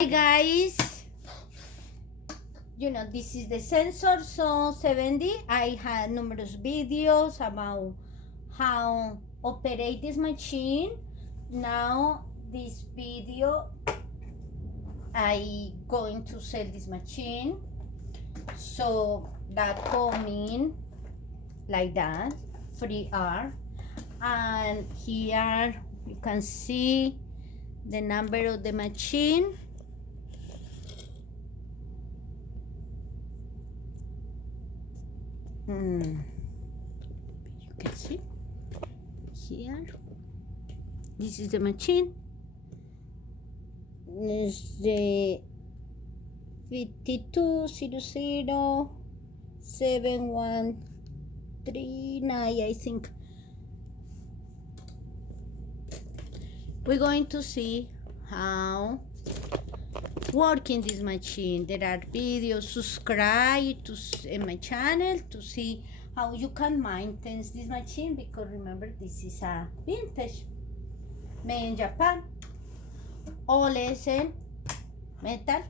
Hi guys, this is the sensor zone 70. I had numerous videos about how operate this machine. Now this video I going to sell this machine, so that coming like that, free R, and here you can see the number of the machine. You can see here, this is the machine. This is the 52007139, I think. We're going to see how working this machine. There are videos. Subscribe to my channel to see how you can maintain this machine, because remember, this is a vintage made in Japan. All is in metal.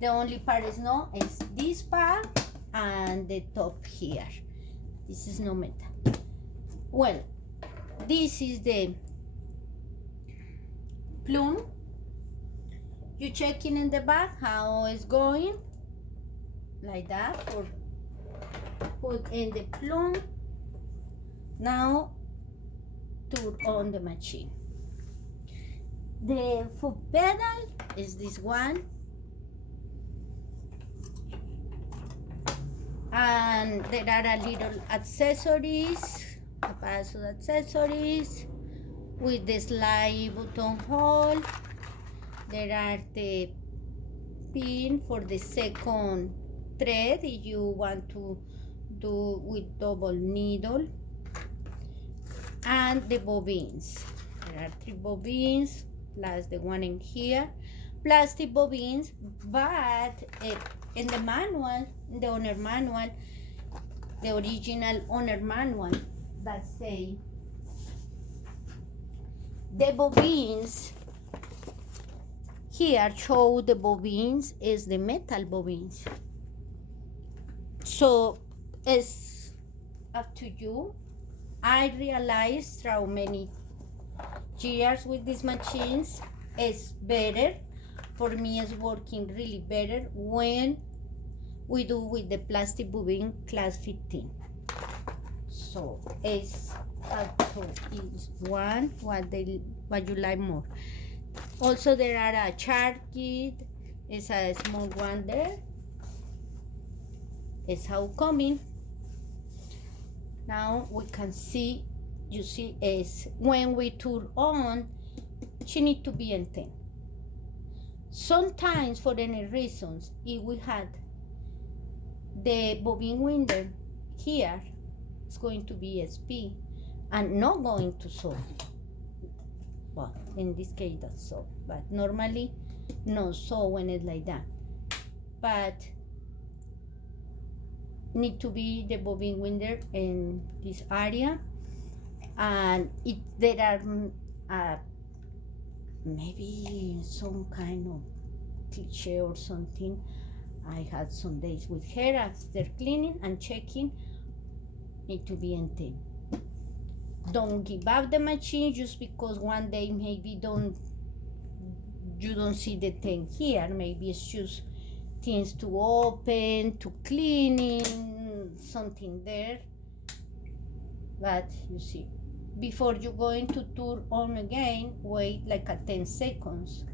The only part is no is this part and the top here. This is no metal. Well, this is the plume. You checking in the back how it's going, like that, or put in the plume. Now turn on the machine. The foot pedal is this one, and there are a little accessories, a pass of accessories with the slide button hole. There are the pin for the second thread if you want to do with double needle, and the bobbins. There are 3 bobbins plus the one in here, plus the bobbins, but in the manual, in the owner manual, the original owner manual, that say the bobbins here show the bobbins is the metal bobbins. So it's up to you. I realized through many years with these machines, it's better for me. It's working really better when we do with the plastic bobbin class 15. So it's up to each one what you like more. Also, there are a chart kit. It's a small one there. It's how coming. Now we can see, you see, is when we turn on, she need to be in 10. Sometimes, for any reasons, if we had the bobbin winder here, it's going to be SP and not going to sew. Well, in this case that's so, but normally no sew when it's like that. But need to be the bobbin winder in this area, and there are maybe some kind of cliche or something. I had some days with her after cleaning and checking, need to be in 10. Don't give up the machine just because one day maybe you don't see the thing here. Maybe it's just things to open, to cleaning, something there. But you see, before you going to turn on again, wait like a 10 seconds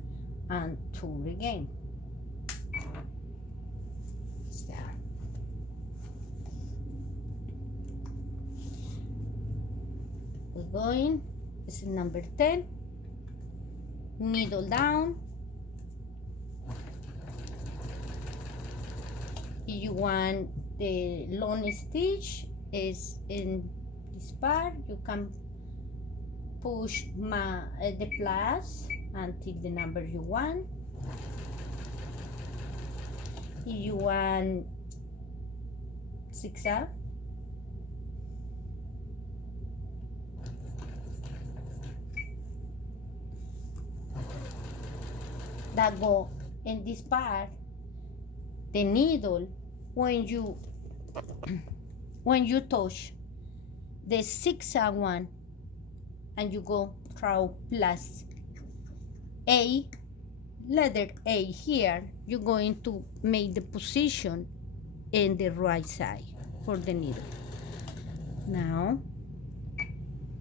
and turn again. There. We're going, this is number 10, needle down. If you want the long stitch is in this part, you can push the plus until the number you want. If you want zigzag, that go in this part, the needle, when you touch the zigzag one and you go through plus A, letter A here, you're going to make the position in the right side for the needle. Now,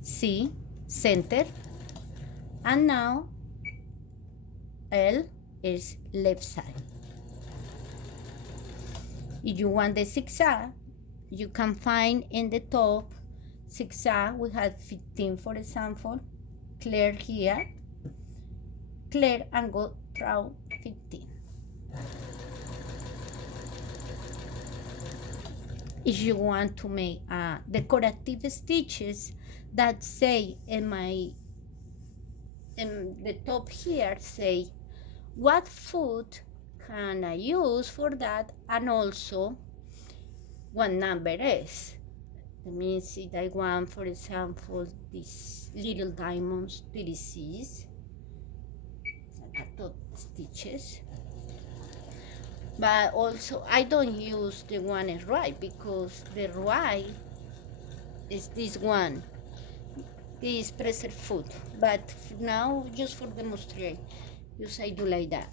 C, center, and now L is left side. If you want the zigzag, you can find in the top zigzag, we have 15 for example, clear here, clear and go through 15. If you want to make decorative stitches that say in the top here, say what foot can I use for that, and also what number is. That means if I want, for example, these little diamonds, 36, stitches. But also I don't use the one is right, because the right is this one, this presser foot. But now, just for demonstrate, just I do like that.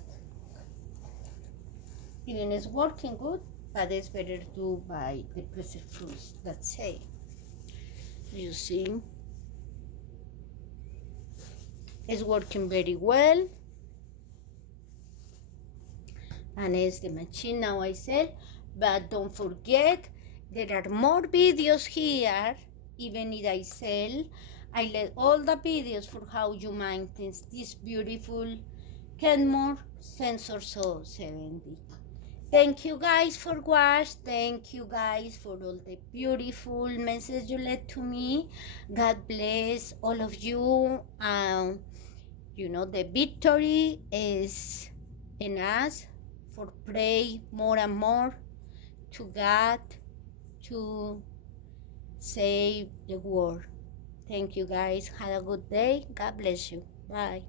Even it's working good, but it's better to do by the presser fruits that say. You see, it's working very well. And it's the machine now I said, but don't forget there are more videos here. Even if I sell, I let all the videos for how you maintain this beautiful Kenmore Sensor Saw 70. Thank you guys for watching. Thank you guys for all the beautiful messages you left to me. God bless all of you. You know, the victory is in us. For pray more and more to God to save the world. Thank you guys. Have a good day. God bless you. Bye.